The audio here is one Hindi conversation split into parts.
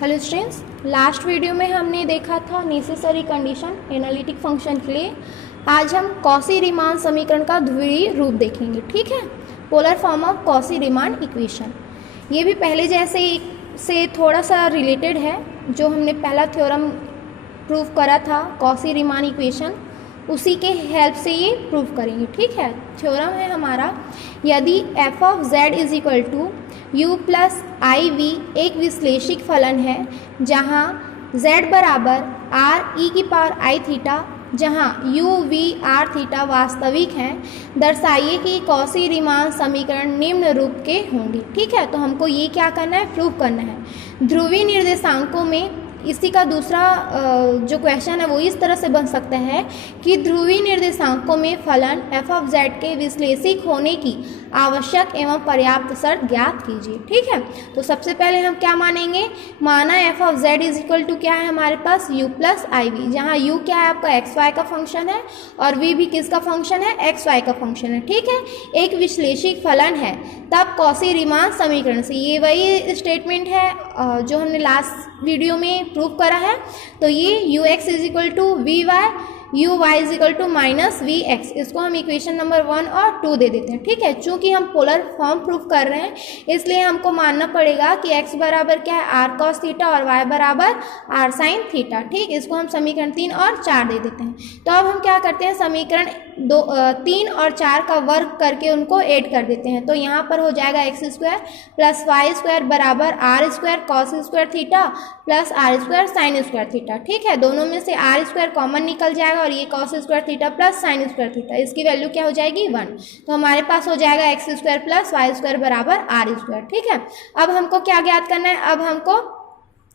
हेलो स्टूडेंट्स, लास्ट वीडियो में हमने देखा था नेसेसरी कंडीशन एनालिटिक फंक्शन के लिए। आज हम कॉची रीमान समीकरण का ध्रुवीय रूप देखेंगे। ठीक है, polar form of Cauchy Riemann equation. ये भी पहले जैसे से थोड़ा सा रिलेटेड है, जो हमने पहला थ्योरम प्रूव करा था कॉची रीमान इक्वेशन, उसी के हेल्प से ये प्रूव करेंगे। ठीक है, थ्योरम है हमारा, यदि f of z is equal to u plus i v एक विश्लेषिक फलन है जहाँ z बराबर r e की पावर आई थीटा, जहाँ u v r थीटा वास्तविक हैं, दर्शाइए कि कॉची रीमान समीकरण निम्न रूप के होंगे। ठीक है, तो हमको ये क्या करना है, प्रूव करना है। ध्रुवीय निर्देशांकों में इसी का दूसरा जो क्वेश्चन है वो इस तरह से बन सकता है कि ध्रुवीय निर्देशांकों में फलन f ऑफ z के विश्लेषिक होने की आवश्यक एवं पर्याप्त शर्त ज्ञात कीजिए। ठीक है, तो सबसे पहले हम क्या मानेंगे, माना f of z is equal to क्या है हमारे पास u प्लस आई वी, जहाँ u क्या है आपका एक्स वाई का फंक्शन है और v भी किसका फंक्शन है, एक्स वाई का फंक्शन है। ठीक है, एक विश्लेषिक फलन है, तब कॉची रीमान समीकरण से, ये वही स्टेटमेंट है जो हमने लास्ट वीडियो में प्रूव करा है। तो ये u x is equal to v y, u y is equal to minus v x, इसको हम इक्वेशन नंबर 1 और 2 दे देते हैं। ठीक है, चूंकि हम पोलर फॉर्म प्रूफ कर रहे हैं इसलिए हमको मानना पड़ेगा कि x बराबर क्या है, आर कॉस थीटा, और y बराबर आर साइन थीटा। ठीक, इसको हम समीकरण 3 और 4 दे देते हैं। तो अब हम क्या करते हैं, समीकरण 3 और 4 का वर्ग करके उनको ऐड कर देते हैं। तो यहाँ पर हो जाएगा x square plus y square बराबर r square cos square theta plus r square sine square theta. ठीक है, दोनों में से आर स्क्वायर कॉमन निकल जाएगा और ये cos square theta plus sine square theta, इसकी वैल्यू क्या हो जाएगी 1। तो हमारे पास हो जाएगा x square plus y square बराबर आर स्क्वायर। ठीक है, अब हमको क्या ज्ञात करना है, अब हमको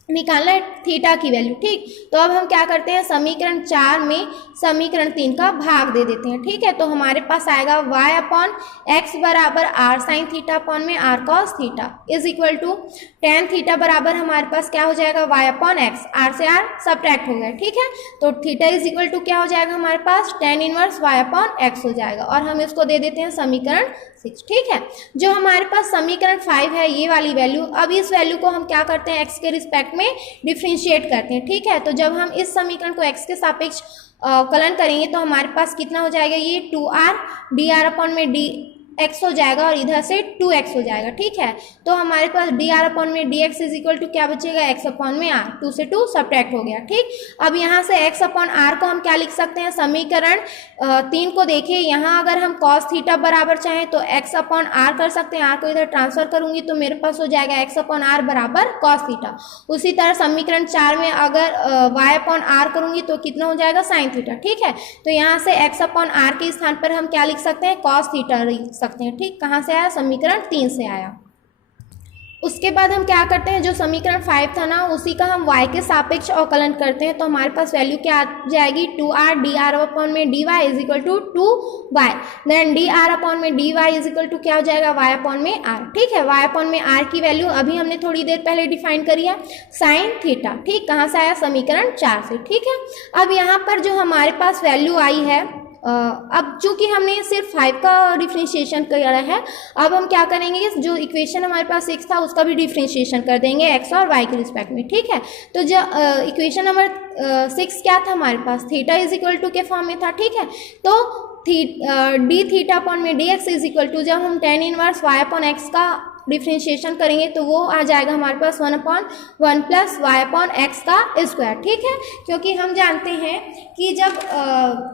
निकालना है थीटा की वैल्यू। ठीक, तो अब हम क्या करते हैं, समीकरण 4 में समीकरण 3 का भाग दे देते हैं। ठीक है, तो हमारे पास आएगा y अपॉन एक्स बराबर आर साइन थीटा अपॉन में r cos theta is equal to tan theta बराबर हमारे पास क्या हो जाएगा, y अपॉन एक्स, आर से आर सब्ट्रैक्ट हो गया। ठीक है, तो थीटा इज इक्वल टू क्या हो जाएगा हमारे पास, tan inverse y upon x हो जाएगा, और हम इसको दे देते हैं समीकरण 6। ठीक है, जो हमारे पास समीकरण 5 है ये वाली वैल्यू, अब इस वैल्यू को हम क्या करते हैं, x के रिस्पेक्ट में डिफरेंशिएट करते हैं। ठीक है, तो जब हम इस समीकरण को x के सापेक्ष कलन करेंगे तो हमारे पास कितना हो जाएगा, ये 2r डी आर अपॉन में डी एक्स हो जाएगा और इधर से 2x हो जाएगा। ठीक है, तो हमारे पास डी आर अपॉन में d x is equal to क्या बचेगा, x अपॉन में r, 2 से 2 सब्ट्रैक्ट हो गया। ठीक, अब यहाँ से x अपॉन r को हम क्या लिख सकते हैं, समीकरण 3 को देखिए, यहाँ अगर हम cos थीटा बराबर चाहें तो x अपॉन r कर सकते हैं, r को इधर ट्रांसफर करूंगी तो मेरे पास हो जाएगा x अपॉन r बराबर cos थीटा। उसी तरह समीकरण 4 में अगर y अपॉन r करूंगी तो कितना हो जाएगा, साइन थीटा। ठीक है, तो यहाँ से x अपॉन r के स्थान पर हम क्या लिख सकते हैं, cos थीटा लिख सकते हैं। ठीक, कहाँ से आया, समीकरण 3 से आया। उसके बाद हम क्या करते हैं, जो समीकरण 5 था ना उसी का हम y के सापेक्ष अवकलन करते हैं, तो हमारे पास वैल्यू क्या आ जाएगी, 2r डी आर अपॉन में d y is equal to 2y, देन डी आर अपॉन में d y is equal to क्या हो जाएगा, y अपॉन में r। ठीक है, y अपॉन में r की वैल्यू अभी हमने थोड़ी देर पहले डिफाइन करी है, साइन थीटा। ठीक, कहाँ से आया, समीकरण 4 से। ठीक है, अब यहाँ पर जो हमारे पास वैल्यू आई है, अब चूंकि हमने सिर्फ 5 का डिफरेंशिएशन किया है, अब हम क्या करेंगे, जो इक्वेशन हमारे पास 6 था उसका भी डिफरेंशिएशन कर देंगे x और y के रिस्पेक्ट में। ठीक है, तो जो इक्वेशन नंबर 6 क्या था हमारे पास, थीटा इज इक्वल टू के फॉर्म में था। ठीक है, तो डी थीटा अपॉन में d x is equal to, जब हम tan inverse y upon x का डिफरेंशिएशन करेंगे तो वो आ जाएगा हमारे पास 1 upon 1 plus y upon x का स्क्वायर। ठीक है, क्योंकि हम जानते हैं कि जब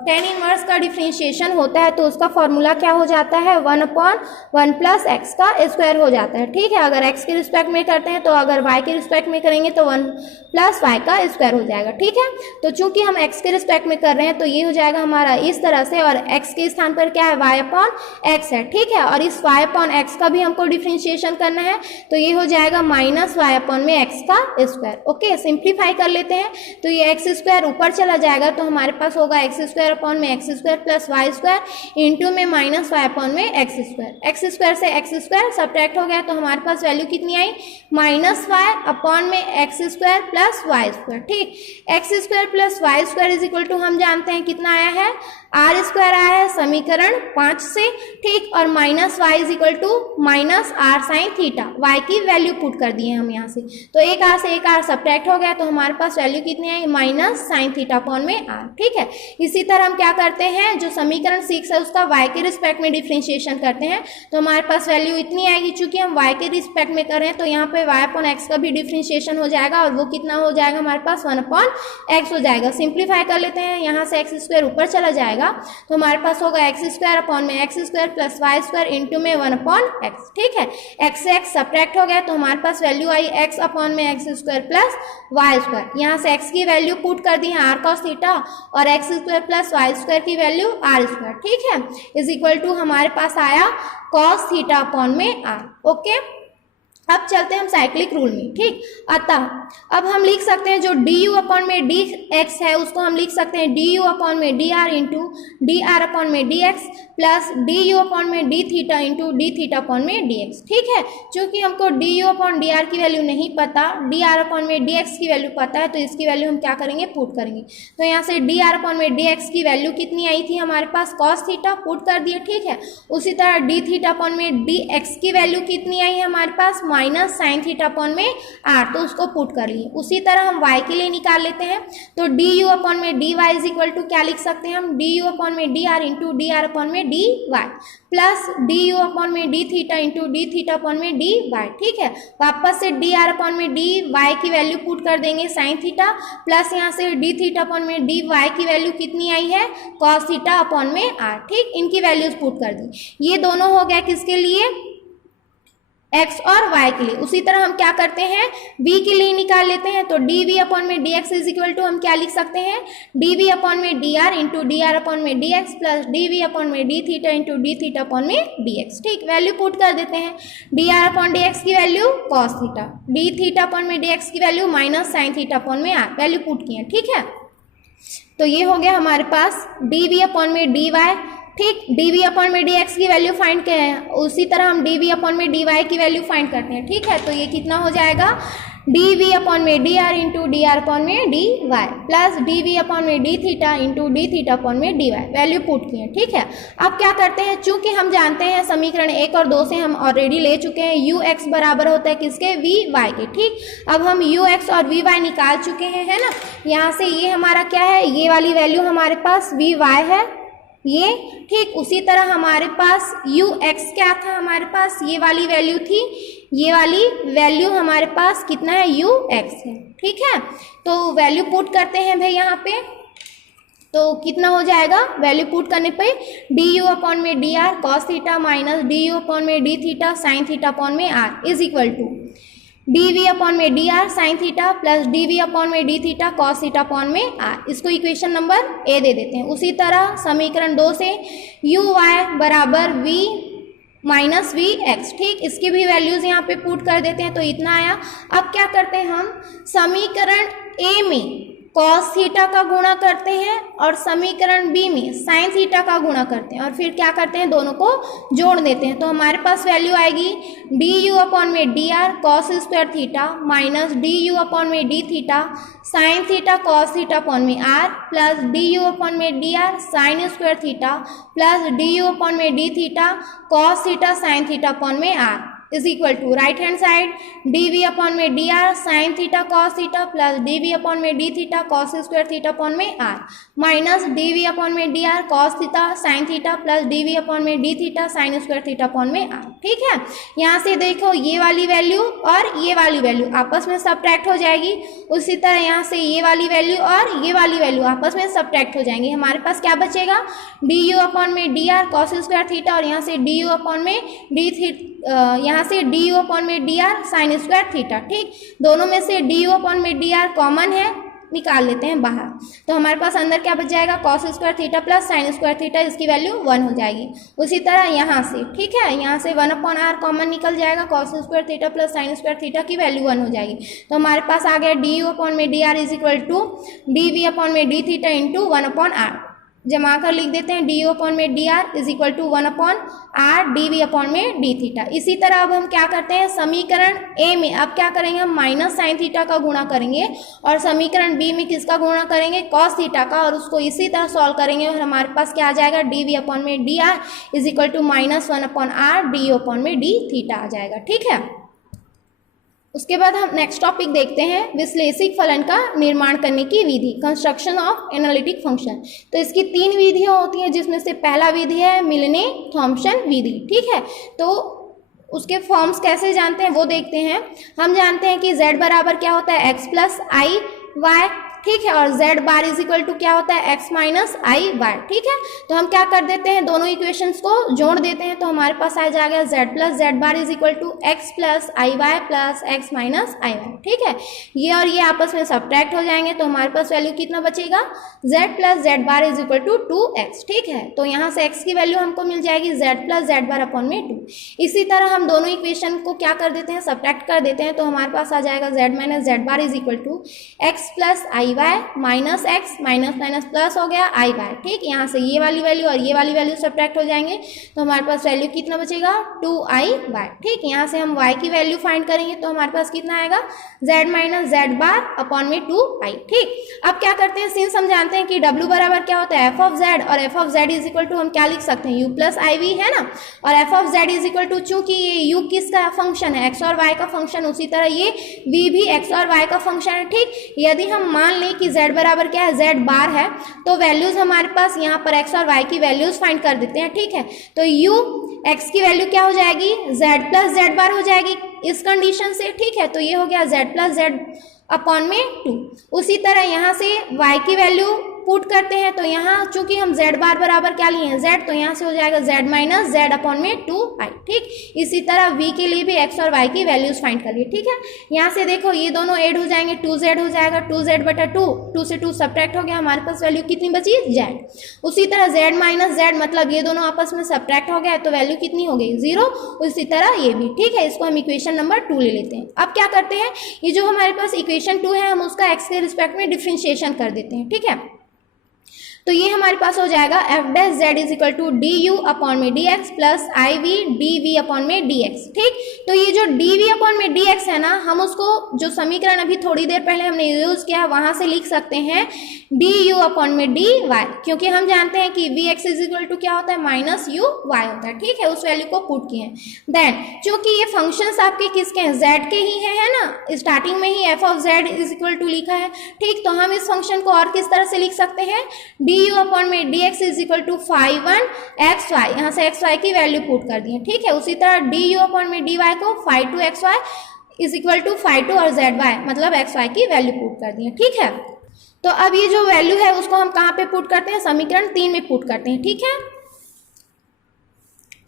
टेन इनवर्स का डिफरेंशिएशन होता है तो उसका फॉर्मूला क्या हो जाता है, 1 अपॉन 1 प्लस एक्स का स्क्वायर हो जाता है। ठीक है, अगर एक्स के रिस्पेक्ट में करते हैं, तो अगर वाई के रिस्पेक्ट में करेंगे तो 1 प्लस वाई का स्क्वायर हो जाएगा। ठीक है, तो चूंकि हम एक्स के रिस्पेक्ट में कर रहे हैं तो ये हो जाएगा हमारा इस तरह से, और एक्स के स्थान पर क्या है, वाई अपॉन एक्स है। ठीक है, और इस वाई अपॉन एक्स का भी हमको डिफरेंशिएशन करना है, तो ये हो जाएगा माइनस वाई अपॉन में एक्स का स्क्वायर। ओके, सिंप्लीफाई कर लेते हैं, तो ये एक्स स्क्वायर ऊपर चला जाएगा, तो हमारे पास होगा एक्स स्क्वायर अपॉन में x square plus y square into में माइनस वाई अपॉन में एक्स स्क्वायर। एक्स स्क्वायर से एक्स स्क्वायर सब्ट्रैक्ट हो गया, तो हमारे पास वैल्यू कितनी आई, माइनस वाई अपॉन में x square plus y square. ठीक, x square plus y square is equal to हम जानते हैं कितना आया है, आर स्क्वायर आया है समीकरण 5 से। ठीक, और minus y is equal to minus r sine theta, y की वैल्यू पुट कर दिए हम यहाँ से, तो एक आर से एक आर सब्ट्रैक्ट हो गया, तो हमारे पास वैल्यू कितनी आई, माइनस साइन थीटा अपॉन में आर। ठीक है, इसी तरह हम क्या करते हैं, जो समीकरण 6 है उसका y के रिस्पेक्ट में डिफ्रेंशिएशन करते हैं, तो हमारे पास वैल्यू इतनी आएगी, चूंकि हम y के रिस्पेक्ट में कर रहे हैं तो यहाँ पे y अपॉन एक्स का भी डिफ्रेंशिएशन हो जाएगा, और वो कितना हो जाएगा हमारे पास 1 अपॉन एक्स हो जाएगा। सिंप्लीफाई कर लेते हैं, यहाँ से एक्स स्क्वायर ऊपर चला जाएगा, तो हमारे पास होगा एक्स स्क्वायर अपॉन में x square plus y square into में 1 अपॉन एक्स। ठीक है, एक्स से एक्स सब्ट्रैक्ट हो गया, तो हमारे पास वैल्यू आई एक्स अपॉन में x square plus y square. यहाँ से एक्स की वैल्यू पुट कर दी है आर कॉस थीटा, और x square plus y square की वैल्यू आर स्क्वायर। ठीक है, इज इक्वल टू हमारे पास आया कॉस थीटा अपॉन में आर। ओके, अब चलते हैं हम साइक्लिक रूल में। ठीक, अतः अब हम लिख सकते हैं जो डी यू अपॉन में डी एक्स है उसको हम लिख सकते हैं डी यू अपॉन में d r into d r upon में d x plus d u upon में d theta into d theta upon में डी एक्स। ठीक है, चूंकि हमको d u upon d r की वैल्यू नहीं पता, डी आर अपॉन में डी एक्स की वैल्यू पता है, तो इसकी वैल्यू हम क्या करेंगे, पुट करेंगे। तो यहाँ से डी आर अपॉन में डी एक्स की वैल्यू कितनी आई थी हमारे पास, कॉस थीटा, पुट कर दिए। ठीक है, उसी तरह डी थीटा अपॉन में डी एक्स की वैल्यू कितनी आई है हमारे पास, माइनस साइन थीटा अपॉन में आर, तो उसको पुट कर लिए। उसी तरह हम y के लिए निकाल लेते हैं, तो डी यू अपॉन में d y is equal to क्या लिख सकते हैं हम, डी यू अपॉन में d r into d r upon में d y plus d u upon में d theta into d theta upon में डी वाई। ठीक है, वापस से डी आर अपॉन में डी वाई की वैल्यू पुट कर देंगे साइन थीटा, प्लस यहाँ से डी थीटा अपॉन में डी वाई की वैल्यू कितनी आई है, कॉस थीटा अपॉन में आर। ठीक, इनकी वैल्यूज पुट कर दी। ये दोनों हो गया किसके लिए, x और y के लिए। उसी तरह हम क्या करते हैं, v के लिए निकाल लेते हैं, तो डी वी अपॉन में d x is equal to हम क्या लिख सकते हैं, डी वी अपॉन में d r into d r upon में d x plus d v upon में d theta into d theta upon में डी एक्स। ठीक, वैल्यू पुट कर देते हैं, d r upon d x की value cos theta, d theta upon में डी एक्स की value minus sign theta upon में आर, वैल्यू पुट किए। ठीक है, तो ये हो गया हमारे पास डी वी अपॉन में डी वाई। ठीक, डी वी अपॉन में डी एक्स की वैल्यू फाइंड किए हैं, उसी तरह हम डी वी अपॉन में डी वाई की वैल्यू फाइंड करते हैं। ठीक है, तो ये कितना हो जाएगा, डी वी अपॉन में d r into d r upon में d y plus d v upon में d theta into d theta upon में डी वाई, वैल्यू पुट किए। ठीक है, अब क्या करते हैं, चूंकि हम जानते हैं समीकरण 1 और 2 से हम ऑलरेडी ले चुके हैं, यू एक्स बराबर होता है किसके, वी वाई के। ठीक, अब हम यू एक्स और वी वाई निकाल चुके हैं, है ना। यहाँ से ये हमारा क्या है, ये वाली वैल्यू हमारे पास वी वाई है ये। ठीक, उसी तरह हमारे पास यू एक्स क्या था, हमारे पास ये वाली वैल्यू थी, ये वाली वैल्यू हमारे पास कितना है, यू एक्स है। ठीक है, तो वैल्यू पुट करते हैं भाई यहाँ पे, तो कितना हो जाएगा, वैल्यू पुट करने पे डी यू अपॉन में d r cos theta minus d u upon में d theta sine theta upon में r is equal to d v upon में d r sine theta plus d v upon में d theta cos theta upon में आर। इसको इक्वेशन नंबर ए दे देते हैं। उसी तरह समीकरण 2 से यू वाई बराबर वी माइनस वी एक्स। ठीक, इसकी भी वैल्यूज यहाँ पे पुट कर देते हैं, तो इतना आया। अब क्या करते हैं हम, समीकरण ए में कॉस थीटा का गुणा करते हैं और समीकरण बी में साइन थीटा का गुणा करते हैं, और फिर क्या करते हैं, दोनों को जोड़ देते हैं। तो हमारे पास वैल्यू आएगी डी यू अपॉन में d r cos square theta minus d u upon में d theta sine theta cos theta upon में r plus d u upon में d r sine square theta plus d u upon में d theta cos theta sine theta upon में r is equal to right hand side d v upon में d r sine theta cos theta plus d v upon में d theta cos square theta upon में r minus d v upon में d r cos theta sine theta plus d v upon में d theta sine square theta upon में आर। ठीक है, यहाँ से देखो ये वाली वैल्यू और ये वाली वैल्यू आपस में सबट्रैक्ट हो जाएगी। उसी तरह यहाँ से ये वाली वैल्यू और ये वाली वैल्यू आपस में सबट्रैक्ट हो जाएंगी। हमारे पास क्या बचेगा, डी यू अपॉन में d r cos square theta और यहाँ से डी यू अपॉन में डी यहाँ से डी यू अपॉन में d r sine square theta. ठीक, दोनों में से डी यू अपॉन में डी आर कॉमन है, निकाल लेते हैं बाहर, तो हमारे पास अंदर क्या बच जाएगा, cos square theta plus sine square theta, इसकी वैल्यू 1 हो जाएगी। उसी तरह यहाँ से, ठीक है, यहाँ से 1 अपॉन आर कॉमन निकल जाएगा, cos square theta plus sine square theta की वैल्यू 1 हो जाएगी। तो हमारे पास आ गया डी यू अपॉन में d r is equal to d v upon में d theta into 1 upon r. जमा कर लिख देते हैं डी यू अपॉन में d r is equal to 1 upon r d v upon में डी थीटा। इसी तरह अब हम क्या करते हैं, समीकरण ए में अब क्या करेंगे, हम माइनस साइन थीटा का गुणा करेंगे और समीकरण बी में किसका गुणा करेंगे, कॉस थीटा का, और उसको इसी तरह सॉल्व करेंगे और हमारे पास क्या आ जाएगा, डी वी अपॉन में d r is equal to -1 upon r d u upon में डी थीटा आ जाएगा। ठीक है, उसके बाद हम नेक्स्ट टॉपिक देखते हैं, विश्लेषिक फलन का निर्माण करने की विधि, कंस्ट्रक्शन ऑफ एनालिटिक फंक्शन। तो इसकी 3 विधियां होती हैं, जिसमें से पहला विधि है मिलने थॉम्पसन विधि। ठीक है, तो उसके फॉर्म्स कैसे जानते हैं वो देखते हैं। हम जानते हैं कि z बराबर क्या होता है, x प्लस आई वाई। ठीक है, और z bar is equal to क्या होता है, x माइनस आई वाई। ठीक है, तो हम क्या कर देते हैं, दोनों इक्वेशंस को जोड़ देते हैं, तो हमारे पास आ जाएगा z plus z bar is equal to x plus i y plus x minus i y. ठीक है, ये और ये आपस में सब्ट्रैक्ट हो जाएंगे, तो हमारे पास वैल्यू कितना बचेगा, z plus z bar is equal to 2x। ठीक है, तो यहाँ से x की वैल्यू हमको मिल जाएगी z plus z bar upon में 2। इसी तरह हम दोनों इक्वेशन को क्या कर देते हैं, सब्ट्रैक्ट कर देते हैं, तो हमारे पास आ जाएगा z minus z bar is equal to x plus i y minus x minus minus plus हो गया आई वाई। ठीक, यहाँ से ये वाली वैल्यू और ये वाली वैल्यू सब्ट्रैक्ट हो जाएंगे, तो हमारे पास वैल्यू कितना बचेगा, 2i वाई। ठीक, यहाँ से हम y की वैल्यू फाइंड करेंगे, तो हमारे पास कितना आएगा, z minus z bar upon में 2i। ठीक, अब क्या करते हैं, सिंस हम जानते हैं कि w बराबर क्या होता है, f ऑफ z, और f of z is equal to हम क्या लिख सकते हैं, u प्लस आई वी, है ना, और f of z is equal to, चूंकि ये u किसका फंक्शन है, x और y का फंक्शन, उसी तरह ये v भी x और y का फंक्शन है। ठीक, यदि हम मान लें कि z बराबर क्या है, z बार है, तो वैल्यूज हमारे पास यहाँ पर x और y की वैल्यूज फाइंड कर देते हैं। ठीक है, तो u x की वैल्यू क्या हो जाएगी, z प्लस जेड बार हो जाएगी इस कंडीशन से। ठीक है, तो ये हो गया z प्लस जेड अपॉन में 2। उसी तरह यहाँ से y की वैल्यू पुट करते हैं, तो यहाँ चूंकि हम z बार बराबर क्या लिए हैं, z, तो यहाँ से हो जाएगा z माइनस जेड अपॉन में 2i। ठीक, इसी तरह v के लिए भी x और y की वैल्यूज फाइंड करिए। ठीक है, यहाँ से देखो ये दोनों ऐड हो जाएंगे, 2z हो जाएगा, 2z बटा 2, 2 से 2 सब्ट्रैक्ट हो गया, हमारे पास वैल्यू कितनी बची, z। उसी तरह z माइनस जेड, मतलब ये दोनों आपस में सब्ट्रैक्ट हो गया, तो वैल्यू कितनी हो गई, 0। उसी तरह ये भी। ठीक है, इसको हम इक्वेशन नंबर 2 ले लेते हैं। अब क्या करते हैं, ये जो हमारे पास इक्वेशन 2 है, हम उसका x के रिस्पेक्ट में डिफ्रेंशिएशन कर देते हैं। ठीक है, तो ये हमारे पास हो जाएगा f dash z is equal to d u upon में d x plus i v d v upon में डी एक्स। ठीक, तो ये जो डी वी अपॉन में डी एक्स है ना, हम उसको जो समीकरण अभी थोड़ी देर पहले हमने यूज किया वहां से लिख सकते हैं डी यू अपॉन में डी वाई, क्योंकि हम जानते हैं कि v x is equal to क्या होता है, माइनस यू वाई होता है। ठीक है, उस वैल्यू को पुट किए हैं। देन चूंकि ये फंक्शंस आपके किसके हैं, जेड के ही है ना, स्टार्टिंग में ही f of z is equal to लिखा है। ठीक, तो हम इस फंक्शन को और किस तरह से लिख सकते हैं, डी यू अपॉन में d x is equal to 5 x y, यहाँ से एक्स वाई की वैल्यू पुट कर दी है। ठीक है, उसी तरह डी यू अपॉन में डी वाई को 5 2 x y is equal to 5 2 और जेड वाई, मतलब एक्स वाई की वैल्यू पुट कर दी है। ठीक है, तो अब ये जो वैल्यू है उसको हम कहाँ पे पुट करते हैं, समीकरण 3 में पुट करते हैं। ठीक है,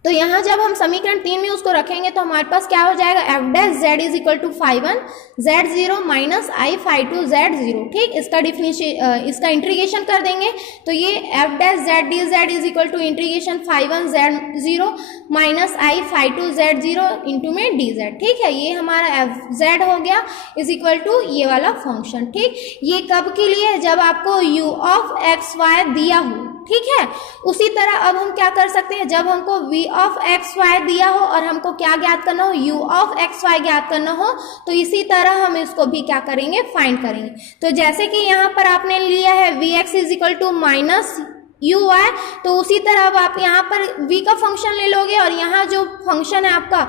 तो यहाँ जब हम समीकरण 3 में उसको रखेंगे तो हमारे पास क्या हो जाएगा, f dash z is equal to 5 1 z 0 minus i 5 2 z 0। ठीक, इसका इंटीग्रेशन कर देंगे, तो ये f dash z d z is equal to integration 5 1 z 0 minus i 5 2 z 0 into में डी जेड। ठीक है, ये हमारा एफ जेड हो गया इज इक्वल टू ये वाला फंक्शन। ठीक, ये कब के लिए, जब आपको यू ऑफ एक्स वाई दिया हो। ठीक है, उसी तरह अब हम क्या कर सकते हैं, जब हमको v ऑफ एक्स वाई दिया हो और हमको क्या ज्ञात करना हो, u ऑफ एक्स वाई ज्ञात करना हो, तो इसी तरह हम इसको भी क्या करेंगे, फाइंड करेंगे। तो जैसे कि यहाँ पर आपने लिया है v x is equal to minus u y, तो उसी तरह अब आप यहाँ पर v का फंक्शन ले लोगे और यहाँ जो फंक्शन है आपका,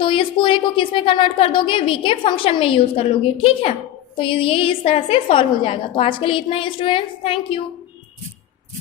तो इस पूरे को किस में कन्वर्ट कर दोगे, v के फंक्शन में यूज कर लोगे। ठीक है, तो ये इस तरह से सॉल्व हो जाएगा। तो आज के लिए इतना ही स्टूडेंट्स, थैंक यू।